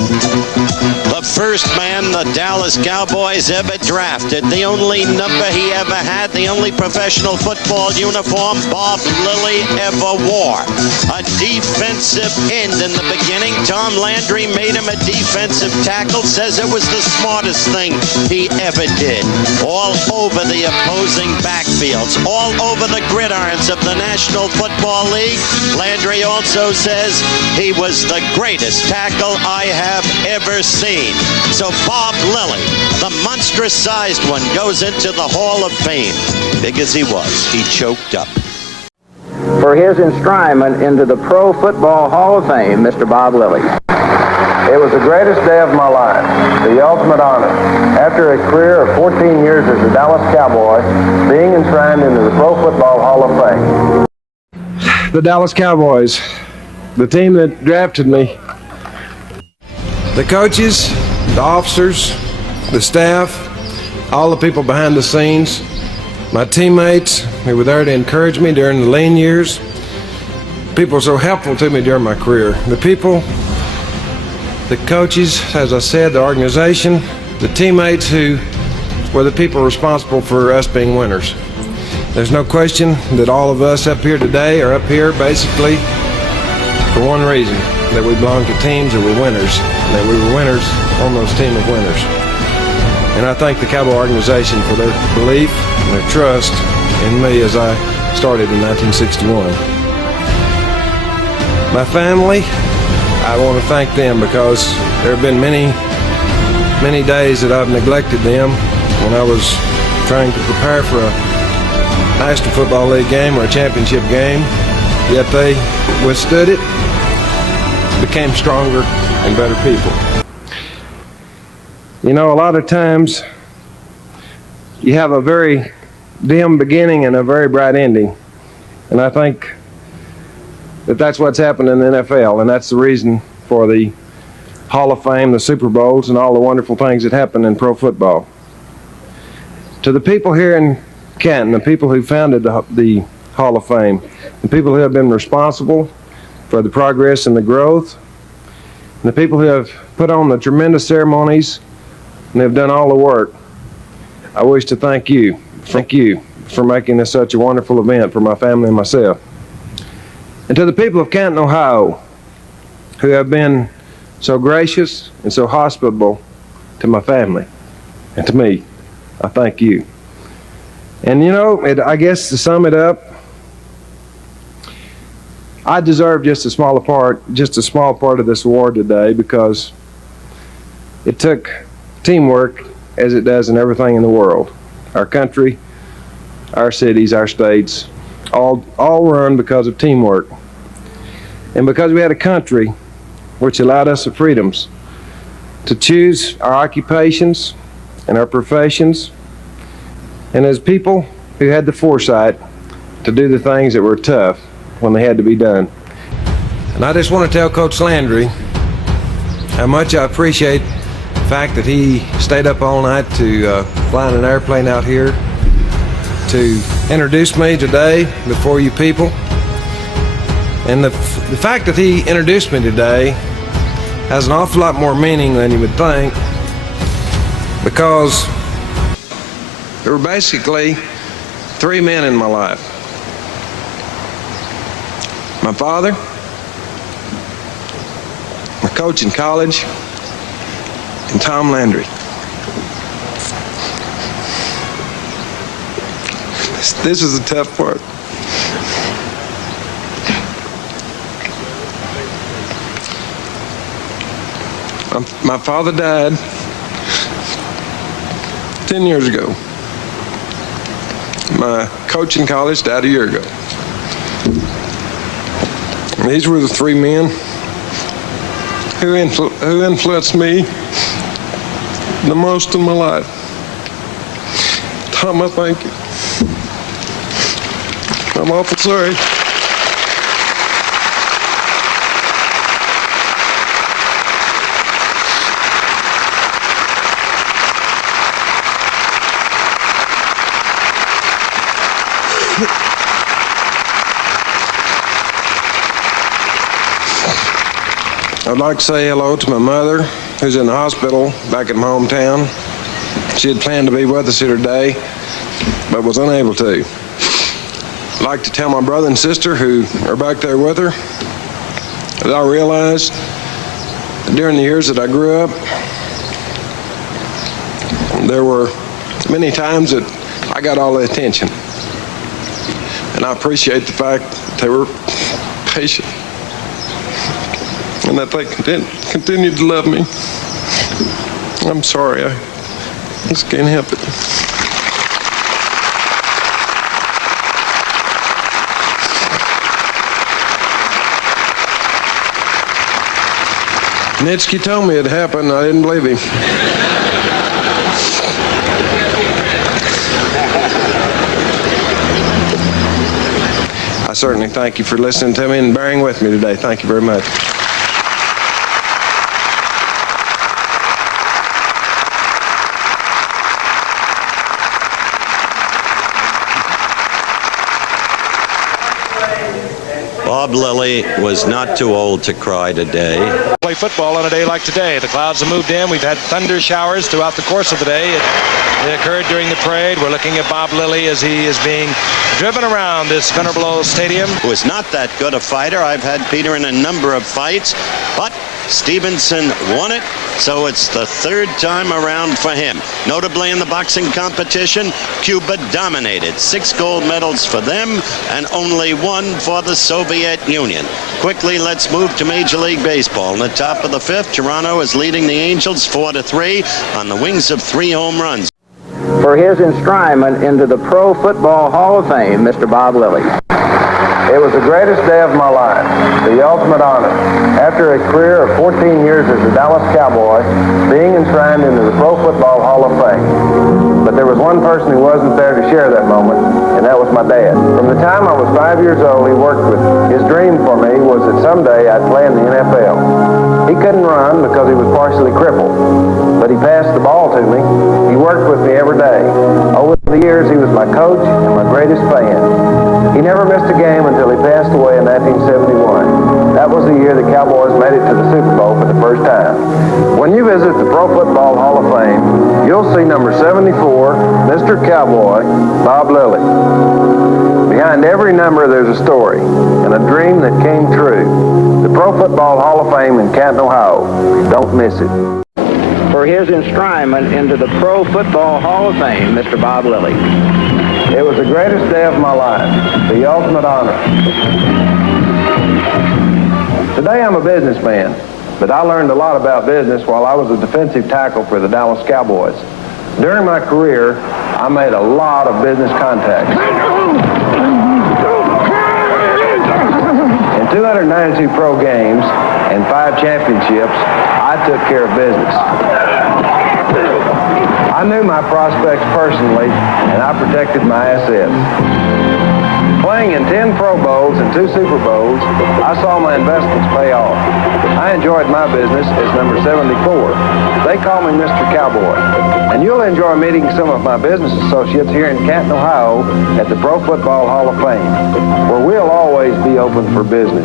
The first man the Dallas Cowboys ever drafted, the only number he ever had, the only professional football uniform Bob Lilly ever wore. A defensive end in the beginning. Tom Landry made him a defensive tackle, says it was the smartest thing he ever did. All over the opposing backfields, all over the gridirons of the National Football League. Landry also says he was the greatest tackle I have ever seen. So Bob Lilly, the monstrous-sized one, goes into the Hall of Fame. Big as he was, he choked up. For his enshrinement into the Pro Football Hall of Fame, Mr. Bob Lilly. It was the greatest day of my life, the ultimate honor. After a career of 14 years as a Dallas Cowboy, being enshrined into the Pro Football Hall of Fame. The Dallas Cowboys, the team that drafted me. The coaches, the officers, the staff, all the people behind the scenes, my teammates who were there to encourage me during the lean years, people were so helpful to me during my career. The people, the coaches, as I said, the organization, the teammates who were the people responsible for us being winners. There's no question that all of us up here today are up here basically for one reason, that we belong to teams that were winners, and that we were winners on those team of winners. And I thank the Cowboy organization for their belief and their trust in me as I started in 1961. My family, I want to thank them because there have been many days that I've neglected them when I was trying to prepare for a National Football League game or a championship game, yet they withstood it, became stronger and better people. You know, a lot of times you have a very dim beginning and a very bright ending. And I think that that's what's happened in the NFL, and that's the reason for the Hall of Fame, the Super Bowls, and all the wonderful things that happen in pro football. To the people here in Canton, the people who founded the Hall of Fame, the people who have been responsible for the progress and the growth, and the people who have put on the tremendous ceremonies and have done all the work, I wish to thank you for making this such a wonderful event for my family and myself. And to the people of Canton, Ohio, who have been so gracious and so hospitable to my family and to me, I thank you. And you know, I guess to sum it up, I deserve just a small part of this award today because it took teamwork, as it does in everything in the world. Our country, our cities, our states, all run because of teamwork. And because we had a country which allowed us the freedoms to choose our occupations and our professions, and as people who had the foresight to do the things that were tough when they had to be done. And I just want to tell Coach Landry how much I appreciate the fact that he stayed up all night to fly in an airplane out here to introduce me today before you people. And the fact that he introduced me today has an awful lot more meaning than you would think, because there were basically three men in my life. My father, my coach in college, and Tom Landry. This is the tough part. My father died 10 years ago. My coach in college died a year ago. And these were the three men who influenced me the most in my life. Tom, I thank you. I'm awful sorry. I'd like to say hello to my mother, who's in the hospital back in my hometown. She had planned to be with us here today, but was unable to. I'd like to tell my brother and sister who are back there with her that I realized that during the years that I grew up, there were many times that I got all the attention. And I appreciate the fact that they were patient and that they continued to love me. I'm sorry, I just can't help it. Nitsky told me it happened. I didn't believe him. I certainly thank you for listening to me and bearing with me today. Thank you very much. Bob Lilly was not too old to cry today. Play football on a day like today. The clouds have moved in. We've had thunder showers throughout the course of the day. It occurred during the parade. We're looking at Bob Lilly as he is being driven around this Venerable Stadium. Who is not that good a fighter. I've had Peter in a number of fights, but Stevenson won it, so it's the third time around for him. Notably in the boxing competition, Cuba dominated. 6 gold medals for them and only 1 for the Soviet Union. Quickly, let's move to Major League Baseball. In the top of the 5th, Toronto is leading the Angels 4-3 on the wings of 3 home runs. For his enshrinement into the Pro Football Hall of Fame, Mr. Bob Lilly. It was the greatest day of my life, the ultimate honor. After a career of 14 years as a Dallas Cowboy, being enshrined into the Pro Football Hall of Fame. But there was one person who wasn't there to share that moment, and that was my dad. From the time I was 5 years old, he worked with. His dream for me was that someday I'd play in the NFL. He couldn't run because he was partially crippled, but he passed the ball to me. He worked with me every day. Over the years, he was my coach and my greatest fan. He never missed a game until he passed away in 1971. That was the year the Cowboys made it to the Super Bowl for the first time. When you visit the Pro Football Hall of Fame, you'll see number 74, Mr. Cowboy, Bob Lilly. Behind every number there's a story and a dream that came true. The Pro Football Hall of Fame in Canton, Ohio. Don't miss it. For his enshrinement into the Pro Football Hall of Fame, Mr. Bob Lilly. It was the greatest day of my life, the ultimate honor. Today I'm a businessman, but I learned a lot about business while I was a defensive tackle for the Dallas Cowboys. During my career, I made a lot of business contacts. In 292 pro games and 5 championships, I took care of business. I knew my prospects personally, and I protected my assets. Playing in 10 Pro Bowls and 2 Super Bowls, I saw my investments pay off. I enjoyed my business as number 74. They call me Mr. Cowboy. And you'll enjoy meeting some of my business associates here in Canton, Ohio at the Pro Football Hall of Fame, where we'll always be open for business.